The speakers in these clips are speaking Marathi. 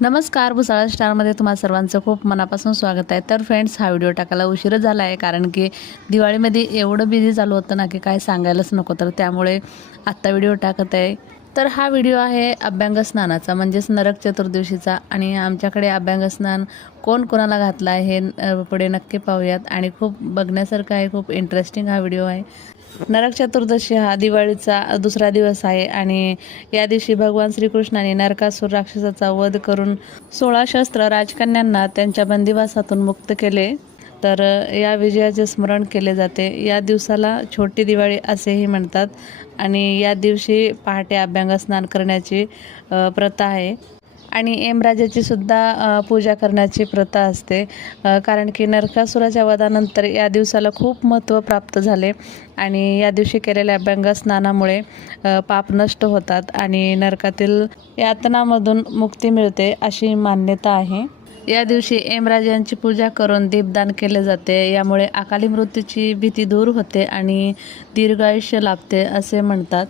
नमस्कार, भुसावळ स्टारमध्ये तुम्हा सर्वांचं खूप मनापासून स्वागत आहे। तर फ्रेंड्स, हा व्हिडिओ टाकायला उशीर झाला आहे कारण की दिवाळीमध्ये एवढं बिझी चालू होतं ना की काय सांगायलाच नको, तर त्यामुळे आत्ता व्हिडिओ टाकत आहे। तर हा व्हिडिओ आहे अभ्यंग स्नानाचा, म्हणजेच नरक चतुर्दशीचा। आणि आमच्याकडे अभ्यंग स्नान कोण कोणाला घातला आहे हे पुढे नक्की पाहूयात। आणि खूप बघण्यासारखं आहे, खूप इंटरेस्टिंग हा व्हिडिओ आहे। नरक चतुर्दशी हा दिवाळीचा दुसरा दिवस आहे आणि या दिवशी भगवान श्रीकृष्णाने नरकासूर राक्षसाचा वध करून 16 शस्त्र राजकन्यांना त्यांच्या बंदिवासातून मुक्त केले। तर या विजयाचे स्मरण केले जाते। या दिवसाला छोटी दिवाळी असेही म्हणतात आणि या दिवशी पहाटे अभ्यंग स्नान करण्याची प्रथा आहे। आणि यमराजाची सुद्धा पूजा करण्याची प्रथा असते, कारण की नरकासुराच्या वधानंतर या दिवसाला खूप महत्त्व प्राप्त झाले। आणि या दिवशी केलेल्या अभ्यंग स्नानामुळे पाप नष्ट होतात आणि नरकातील यातनामधून मुक्ती मिळते अशी मान्यता आहे। या दिवशी यमराजांची पूजा करून दीपदान केले जाते। यामुळे अकाली मृत्यूची भीती दूर होते आणि दीर्घायुष्य लाभते असे म्हणतात।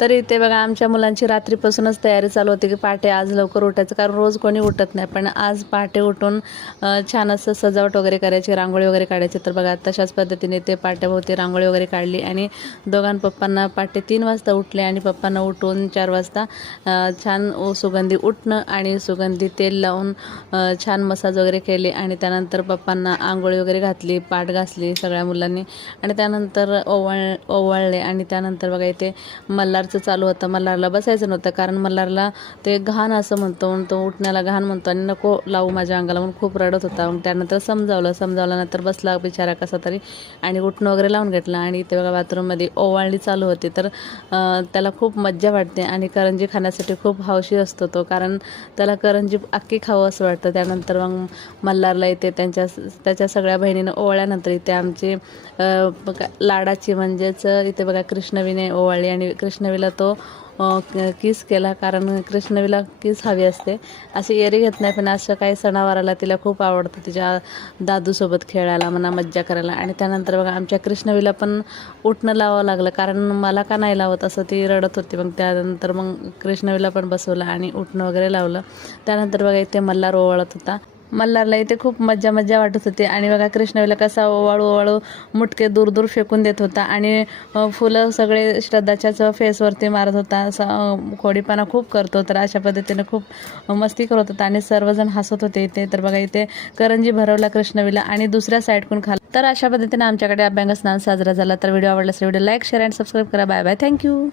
तर इथे बघा, आमच्या मुलांची रात्रीपासूनच तयारी चालू होती की पहाटे आज लवकर उठायचं, कारण रोज कोणी उठत नाही। पण आज पहाटे उठून छान असं सजावट वगैरे करायची, रांगोळी वगैरे काढायची। तर बघा, तशाच पद्धतीने ते पाट्याभोवती रांगोळी वगैरे काढली आणि पप्पांना पहाटे 3 वाजता उठले आणि पप्पांना उठून 4 वाजता छान सुगंधी उठणं आणि सुगंधी तेल लावून छान मसाज वगैरे केले। आणि त्यानंतर पप्पांना आंघोळी वगैरे घातली, पाठ घासली सगळ्या मुलांनी। आणि त्यानंतर ओवाळले आणि त्यानंतर बघा इथे मल्हार चालू होतं। मल्हारला बसायचं नव्हतं, कारण मल्हारला ते घाण असं म्हणतो, तो उठण्याला घाण म्हणतो आणि नको लावू माझ्या अंगाला म्हणून खूप रडत होता। मग त्यानंतर समजावल्यानंतर बसला बिचारा कसा तरी आणि उठणं वगैरे लावून घेतलं। आणि इथे बघा बाथरूममध्ये ओवाळणी चालू होती। तर त्याला खूप मज्जा वाटते आणि करंजी खाण्यासाठी खूप हौशी असतो तो, कारण त्याला करंजी अख्खी खावं असं वाटतं। त्यानंतर मग मल्हारला इथे त्याच्या सगळ्या बहिणीनं ओवाळल्यानंतर इथे आमची लाडाची म्हणजेच इथे बघा कृष्णवीने ओवाळली आणि कृष्णवीला तो किस केला, कारण कृष्णवीला किस हवी असते। अशी एरी घेत नाही, पण असं काही सणावाराला तिला खूप आवडतं तिच्या दादूसोबत खेळायला म्हणा, मज्जा करायला। आणि त्यानंतर बघा आमच्या कृष्णवीला पण उठणं लावावं लागलं, कारण मला का नाही लावत असं ती रडत होती। मग त्यानंतर मग कृष्णवीला पण बसवलं आणि उठणं वगैरे लावलं। त्यानंतर बघा इथे मल्हार ओवाळत होता। मल्हारला इथे खूप मज्जा वाटत होती। आणि बघा कृष्णवीला कसा ओवाळू मुटके दूर दूर फेकून देत होता आणि फुलं सगळे श्रद्धाच्याच फेसवरती मारत होता। असं खोडीपणा खूप करतो, तर अशा पद्धतीने खूप मस्ती करत होता आणि सर्वजण हसत होते इथे। तर बघा इथे करंजी भरवला कृष्णवीला आणि दुसऱ्या साईडकडून खाला। तर अशा पद्धतीने आमच्याकडे अभ्यंग स्नान साजरा झाला। तर व्हिडिओ आवडला असेल व्हिडिओ लाईक, शेअर आणि सबस्क्राईब करा। Bye bye, thank you.